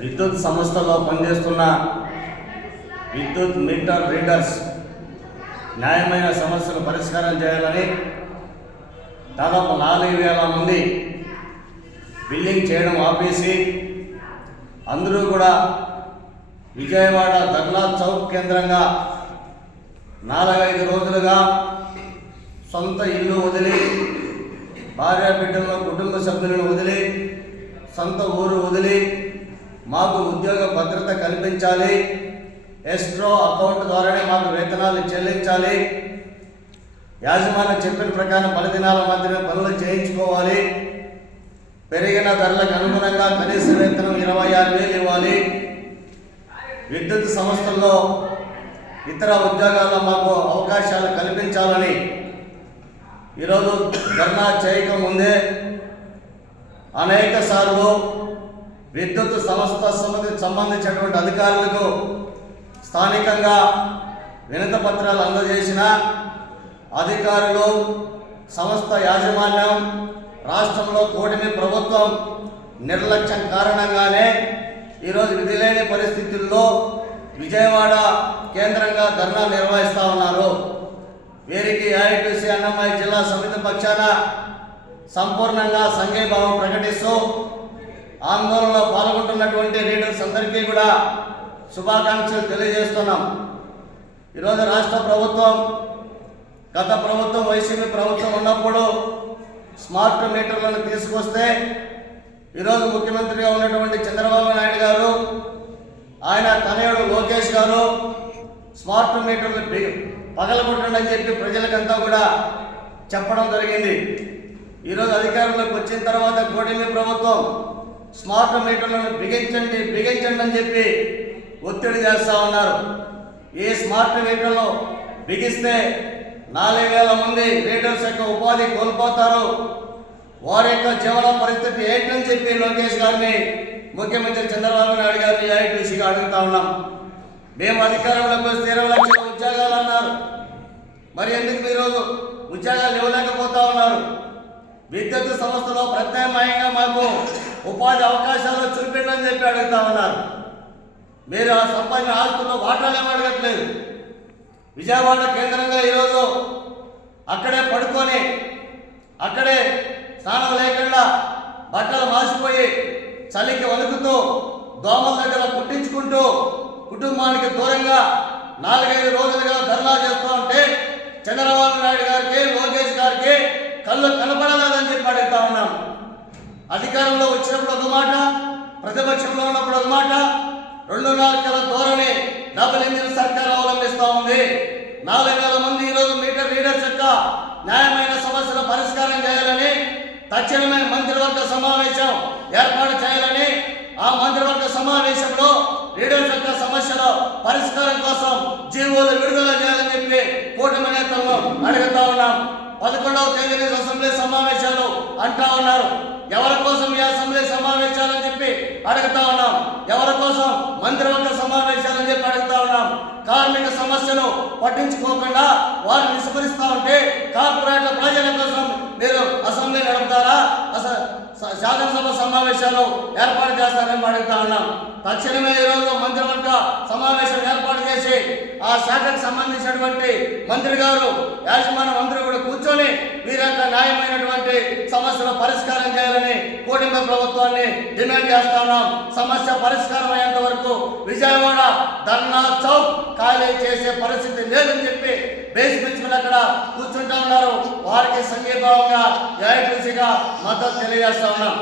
విద్యుత్ సంస్థలో పనిచేస్తున్న విద్యుత్ మీటర్ రీడర్స్ న్యాయమైన సమస్యలు పరిష్కారం చేయాలని దాదాపు నాలుగు వేల మంది బిల్లింగ్ చేయడం ఆపేసి అందరూ కూడా విజయవాడ ధర్నా చౌక్ కేంద్రంగా నాలుగైదు రోజులుగా సొంత ఇల్లు వదిలి భార్య బిడ్డలను కుటుంబ సభ్యులను వదిలి సొంత ఊరు వదిలి మాకు ఉద్యోగ భద్రత కల్పించాలి. ఎస్ట్రో అకౌంట్ ద్వారానే మాకు వేతనాలు చెల్లించాలి. యాజమాన్యం చెప్పిన ప్రకారం పది దినాల మధ్యన పనులు చేయించుకోవాలి. పెరిగిన ధరలకు అనుగుణంగా కనీస వేతనం ఇరవై ఆరు వేలు ఇవ్వాలి. విద్యుత్ సంస్థల్లో ఇతర ఉద్యోగాల్లో మాకు అవకాశాలు కల్పించాలని ఈరోజు ధర్నా చేయక ముందే అనేక సార్లు విద్యుత్ సంస్థ సంబంధి సంబంధించినటువంటి అధికారులకు స్థానికంగా వినత పత్రాలు అందజేసిన అధికారులు సంస్థ యాజమాన్యం రాష్ట్రంలో కూటమి ప్రభుత్వం నిర్లక్ష్యం కారణంగానే ఈరోజు విధి లేని పరిస్థితుల్లో విజయవాడ కేంద్రంగా ధర్నా నిర్వహిస్తూ ఉన్నారు. వీరికి ఐటీసీ అన్నమయ్య జిల్లా సమితి పక్షాన సంపూర్ణంగా సంఘీభావం ప్రకటిస్తూ ఆందోళనలో పాల్గొంటున్నటువంటి లీడర్స్ అందరికీ కూడా శుభాకాంక్షలు తెలియజేస్తున్నాం. ఈరోజు రాష్ట్ర ప్రభుత్వం గత ప్రభుత్వం వైసీపీ ప్రభుత్వం ఉన్నప్పుడు స్మార్ట్ మీటర్లను తీసుకొస్తే ఈరోజు ముఖ్యమంత్రిగా ఉన్నటువంటి చంద్రబాబు నాయుడు గారు ఆయన తనయుడు లోకేష్ గారు స్మార్ట్ మీటర్లు పగలగొట్టండి అని చెప్పి ప్రజలకంతా కూడా చెప్పడం జరిగింది. ఈరోజు అధికారంలోకి వచ్చిన తర్వాత కూటమి ప్రభుత్వం స్మార్ట్ మీటర్లను బిగించండి బిగించండి అని చెప్పి ఒత్తిడి చేస్తూ ఉన్నారు. ఈ స్మార్ట్ మీటర్లు బిగిస్తే నాలుగు వేల మంది రీడర్స్ యొక్క ఉపాధి కోల్పోతారు. వారి యొక్క జీవన పరిస్థితి ఏంటని చెప్పి లోకేష్ గారిని ముఖ్యమంత్రి చంద్రబాబు నాయుడు గారిని ఐటీసీగా అడుగుతా ఉన్నాం. మేము అధికారంలోకి వస్తే ఇరవై లక్షల ఉద్యోగాలు అన్నారు. మరి ఎందుకు ఈరోజు ఉద్యోగాలు ఇవ్వలేకపోతా ఉన్నారు? విద్యుత్ సంస్థలో ప్రత్యామ్నాయంగా మాకు ఉపాధి అవకాశాలు చూపించండి చెప్పి అడుగుతా ఉన్నారు. మీరు ఆ సంపాదించిన ఆస్తుల్లో వాటాలేమో అడగట్లేదు? విజయవాడ కేంద్రంగా ఈరోజు అక్కడే పడుకొని అక్కడే స్నానం లేకుండా బట్టలు మాసిపోయి చలికి వణుకుతూ దోమల దగ్గర కుట్టించుకుంటూ కుటుంబానికి దూరంగా నాలుగైదు రోజులుగా ధర్నా చేస్తూ ఉంటే చంద్రబాబు నాయుడు గారికి లోకేష్ గారికి కళ్ళు కనపడలేదని చెప్పి అడుగుతా ఉన్నాం. అధికారంలో వచ్చినప్పుడు ఒక మాట ప్రతిపక్షంలో ఉన్నప్పుడు ఒక మాట రెండు నాలుగల ధోరణి డబుల్ ఇంజిన్ సర్కార్ అవలంబిస్తూ ఉంది. నాలుగు వేల మంది ఈరోజు మీటర్ రీడర్స్ యొక్క న్యాయమైన సమస్యల పరిష్కారం చేయాలని తక్షణమే మంత్రివర్గ సమావేశం ఏర్పాటు చేయాలని ఆ మంత్రివర్గ సమావేశంలో రీడర్స్ యొక్క సమస్యల పరిష్కారం కోసం జీవోలు విడుదల చేయాలని చెప్పి కూటమి నేతలను అడుగుతా ఉన్నాం. పదకొండవ తేదీ అసెంబ్లీ సమావేశాలు అంటా ఉన్నారు. ఎవరి కోసం ఈ అసెంబ్లీ సమావేశాలని చెప్పి అడుగుతా ఉన్నాం. ఎవరి కోసం మంత్రివర్గ సమావేశం కార్మిక సమస్యను పట్టించుకోకుండా వారిని విస్మరిస్తా ఉంటే కార్పొరేట్ల ప్రజల కోసం మీరు అసెంబ్లీ నడుపుతారా? అసలు శాసనసభ సమావేశాలు ఏర్పాటు చేస్తారని అడుగుతా ఉన్నాం. తక్షణమే ఈరోజు మంత్రివర్గ సమావేశం ఏర్పాటు చేసి ఆ శాఖకు సంబంధించినటువంటి మంత్రి గారు యాజమాన్య మంత్రి కూడా కూర్చొని వీరి యొక్క న్యాయమైనటువంటి సమస్యల పరిష్కారం చేయాలని కూటమి ప్రభుత్వాన్ని డిమాండ్ చేస్తున్నాం. సమస్య పరిష్కారం అయ్యేంత వరకు విజయవాడ ధర్నా చౌక్ ఖాళీ చేసే పరిస్థితి లేదని చెప్పి బేస్ ప్రిన్సిపల్ అక్కడ కూర్చుంటా ఉన్నారు. వారికి సంఘీభావంగా ఏఐటీసీగా మద్దతు తెలియజేస్తా ఉన్నాం.